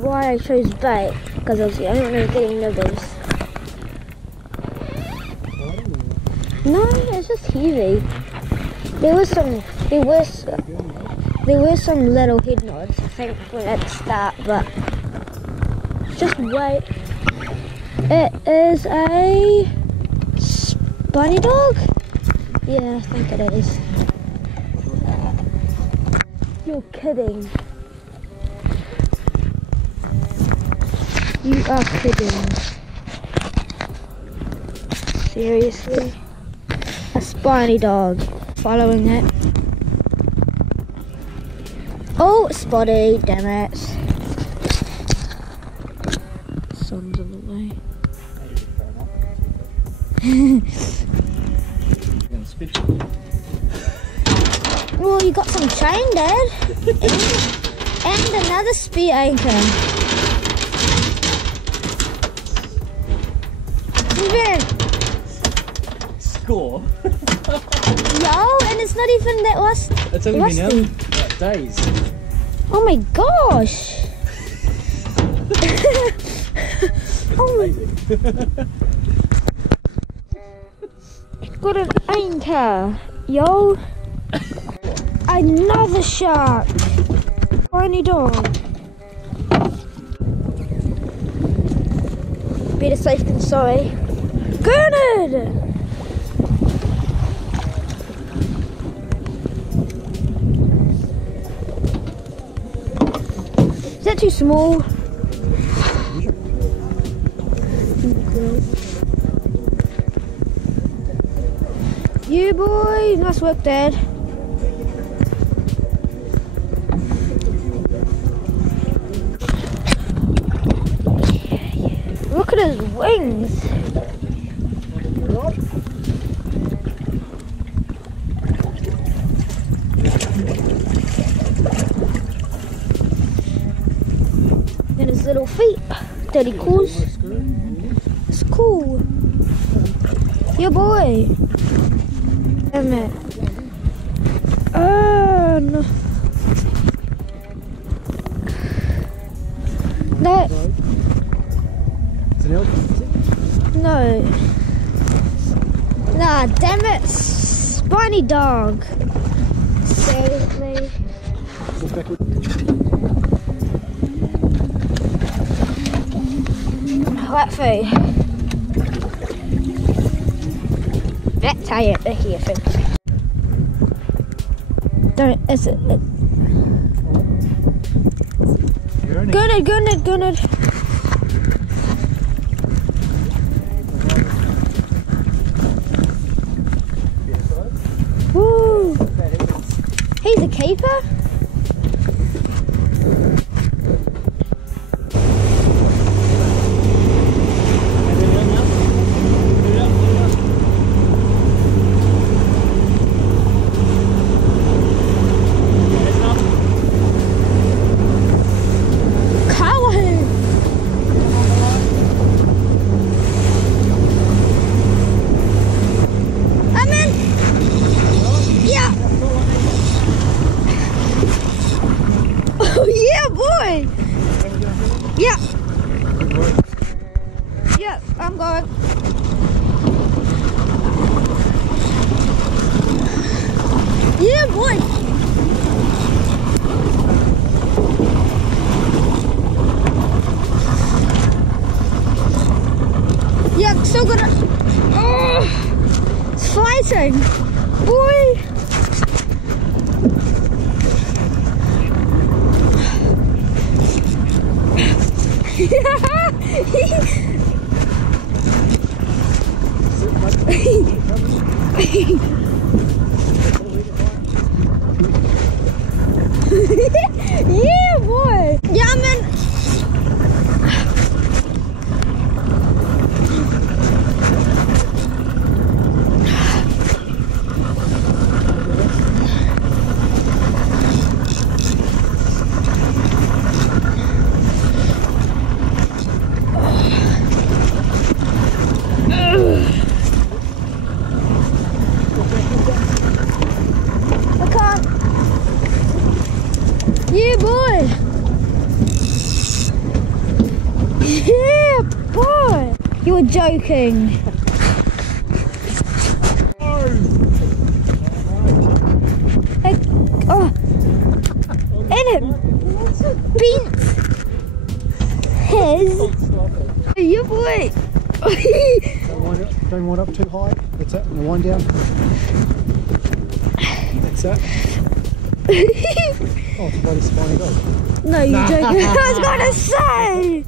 why I chose bait, because obviously I don't know getting nibbles. No, it's just heavy. There were some little head nods, I think, at the start, but just wait. It is a bunny dog? Yeah, I think it is. You're kidding. You are kidding. Seriously? A spiny dog. Following it. Oh, spotty, damn it. Sun's on the way. Well, you got some chain, Dad. and another spear anchor. Score. Yo, and it's not even that rusty. It's only been out days. Oh my gosh. Oh my. Got an anchor. Yo. Another shark. Tiny dog. Better safe than sorry. Gurnard! Is that too small? You boy, nice work, Dad. Look at his wings. And his little feet that he calls. It's cool. Yeah, boy. Damn it. Oh, no. That. No. Nah, damn it. Spiny dog. Seriously. What food? That's how you pick your food. Don't, is it? Good. Woo! He's a keeper? Yeah, I'm going. Yeah, boy. Yeah, still gonna. Oh, it's fighting, boy. Yeah, boy. Yeah, man. Yeah, boy. You were joking. Oh, and it beat his. Your boy. Don't wind up too high. That's it. And wind down. That's it. Oh, it's a bloody spiny dog. No, you're joking. I was gonna say.